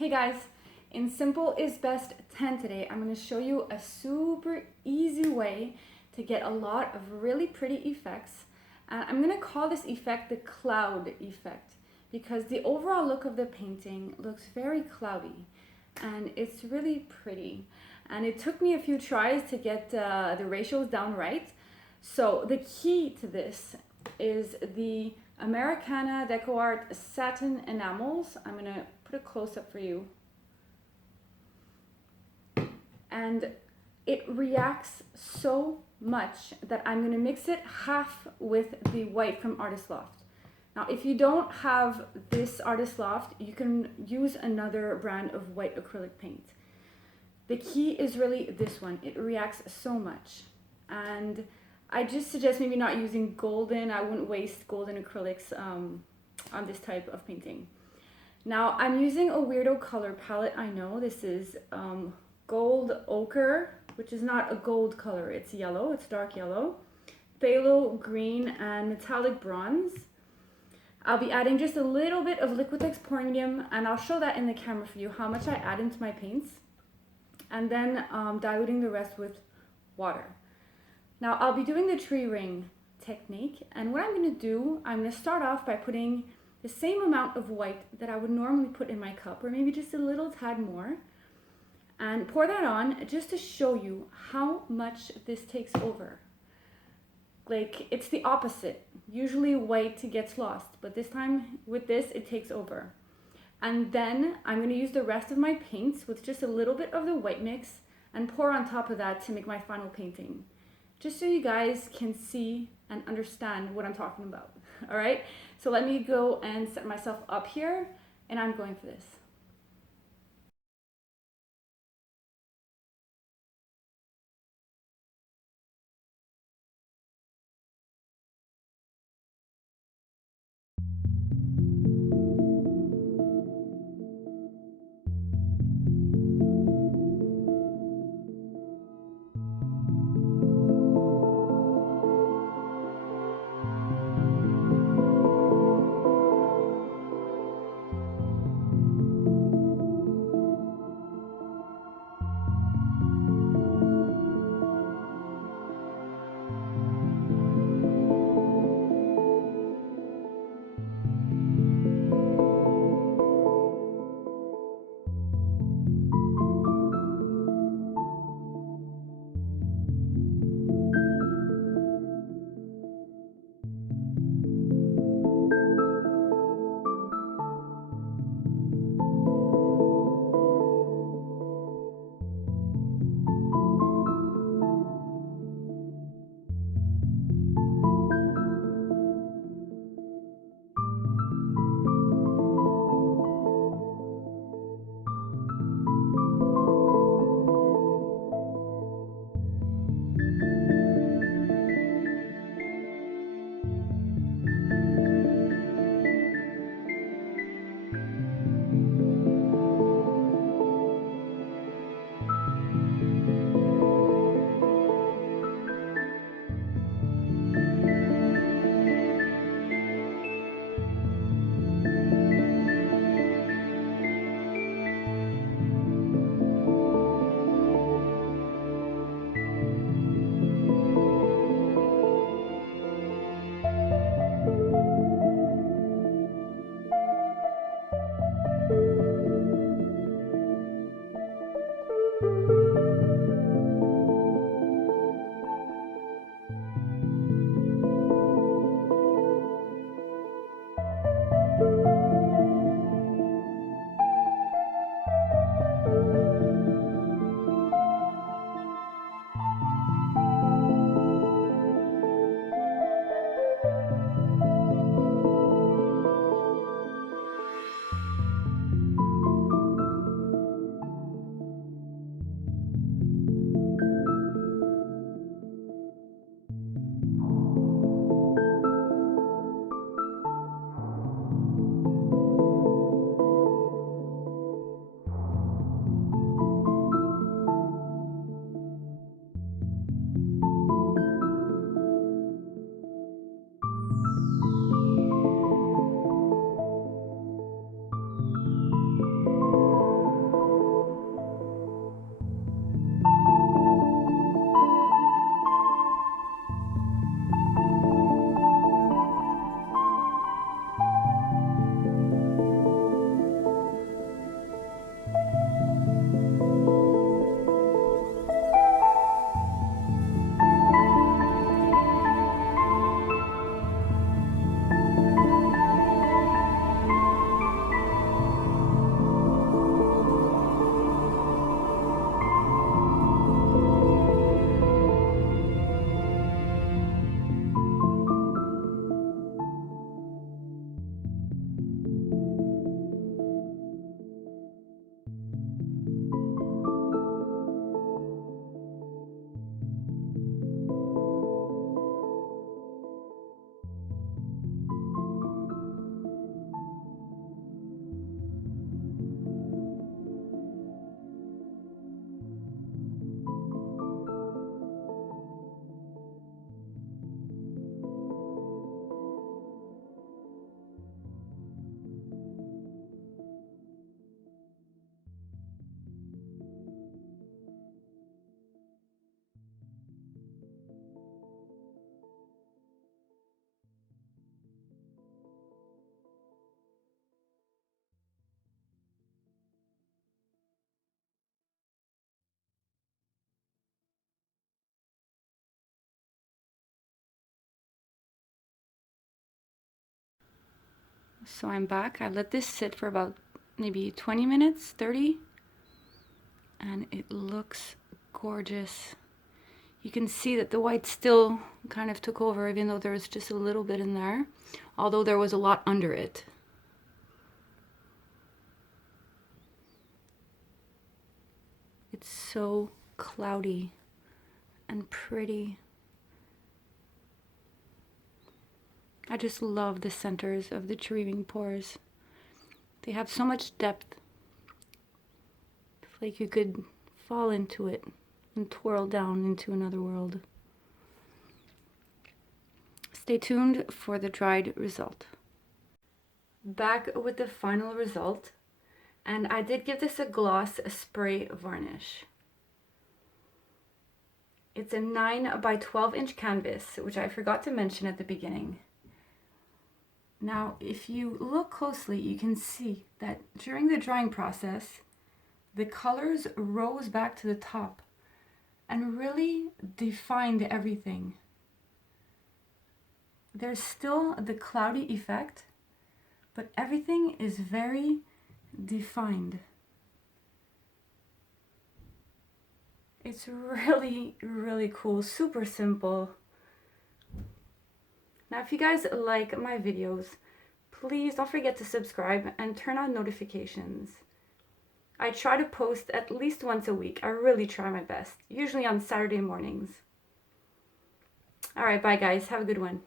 Hey guys, in Simple is Best 10 today, I'm going to show you a super easy way to get a lot of really pretty effects. And I'm going to call this effect the cloud effect because the overall look of the painting looks very cloudy and it's really pretty. And it took me a few tries to get the ratios down right. So the key to this is the Americana DecoArt Satin Enamels. I'm going to put a close-up for you. And it reacts so much that I'm going to mix it half with the white from Artist Loft. Now, if you don't have this Artist Loft, you can use another brand of white acrylic paint. The key is really this one. It reacts so much. And I just suggest maybe not using golden. I wouldn't waste golden acrylics on this type of painting. Now, I'm using a weirdo color palette. I know this is gold ochre, which is not a gold color. It's yellow. It's dark yellow. Phthalo green and metallic bronze. I'll be adding just a little bit of Liquitex pouring medium, and I'll show that in the camera for you how much I add into my paints, and then diluting the rest with water. Now I'll be doing the tree ring technique, and what I'm going to do, I'm going to start off by putting the same amount of white that I would normally put in my cup, or maybe just a little tad more, and pour that on just to show you how much this takes over. Like, it's the opposite. Usually white gets lost, but this time with this, it takes over. And then I'm going to use the rest of my paints with just a little bit of the white mix and pour on top of that to make my final painting. Just so you guys can see and understand what I'm talking about. All right, so let me go and set myself up here, and I'm going for this. So I'm back. I let this sit for about maybe 20 minutes, 30, and it looks gorgeous. You can see that the white still kind of took over, even though there was just a little bit in there, although there was a lot under it. It's so cloudy and pretty. I just love the centers of the tree pours. They have so much depth. It's like you could fall into it and twirl down into another world. Stay tuned for the dried result. Back with the final result, and I did give this a gloss spray varnish. It's a 9 by 12 inch canvas, which I forgot to mention at the beginning. Now, if you look closely, you can see that during the drying process, the colors rose back to the top and really defined everything. There's still the cloudy effect, but everything is very defined. It's really, really cool, super simple. Now, if you guys like my videos, please don't forget to subscribe and turn on notifications. I try to post at least once a week. I really try my best, usually on Saturday mornings. All right, bye guys. Have a good one.